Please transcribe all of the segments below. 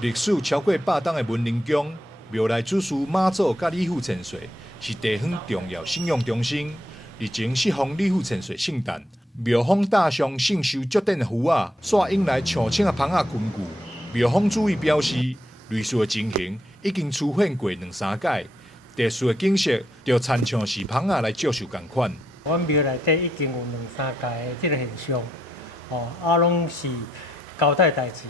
历史超过100档的文灵宫，庙内主事妈祖甲李府千岁是地方重要信仰中心。日前适逢李府千岁圣诞，庙方搭上圣寿足典的符仔，煞引来像请芳仔群聚。庙方主委表示，类似的情形已经出现过2、3届，特殊的景色就参像是芳仔来接受同款。阮庙内底已经有2、3届即个现象，拢是交代代志，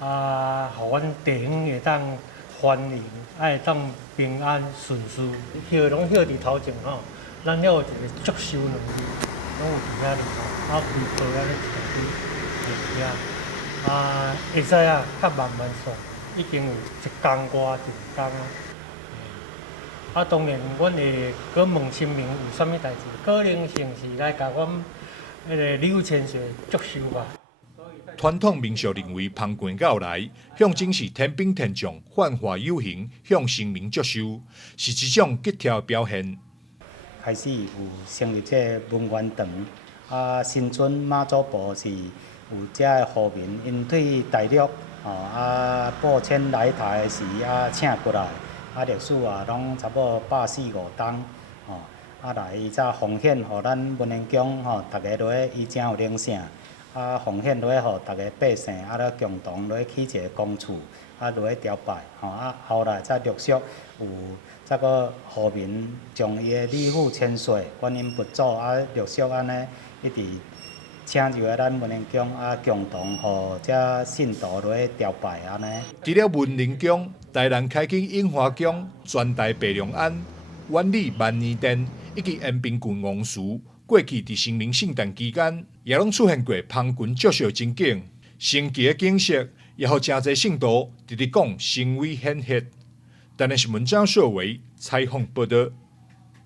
互阮地方会当欢迎，会当平安顺遂。叶拢叶伫头前咱了有一个祝寿2字，拢有伫遐里头，微博咧一大堆，会使较慢速，已经有1工外2工当然，阮会搁问神明有啥物代志，可能性是来甲阮李府千岁祝寿吧。传统民俗认为，芳棍到来，象征是天兵天将幻化有形，向神明祝寿，是一种吉祥表现。开始有成立这文苑堂，新村妈祖婆是有这个户民因对大陆报迁来台时请过来，历史拢差不多145档，来则奉献，互咱文灵宫大家落去以正有灵性，奉献落去，互大家百姓咧共同落去起一个公厝，落去朝拜，后来则陆续有。再个户民将伊的李府千岁、观音佛祖陆续安尼一直请入来咱文灵宫，共同互遮信徒落去朝拜安尼。除了文灵宫，台南开启樱花宫、全台白龙庵、万里万年殿以及延平郡王祠，过去伫神明圣诞期间，也拢出现过芳棍祝寿情景。神奇的景色，也互真侪信徒直直讲神威显赫。台南新闻张硕维采访报道。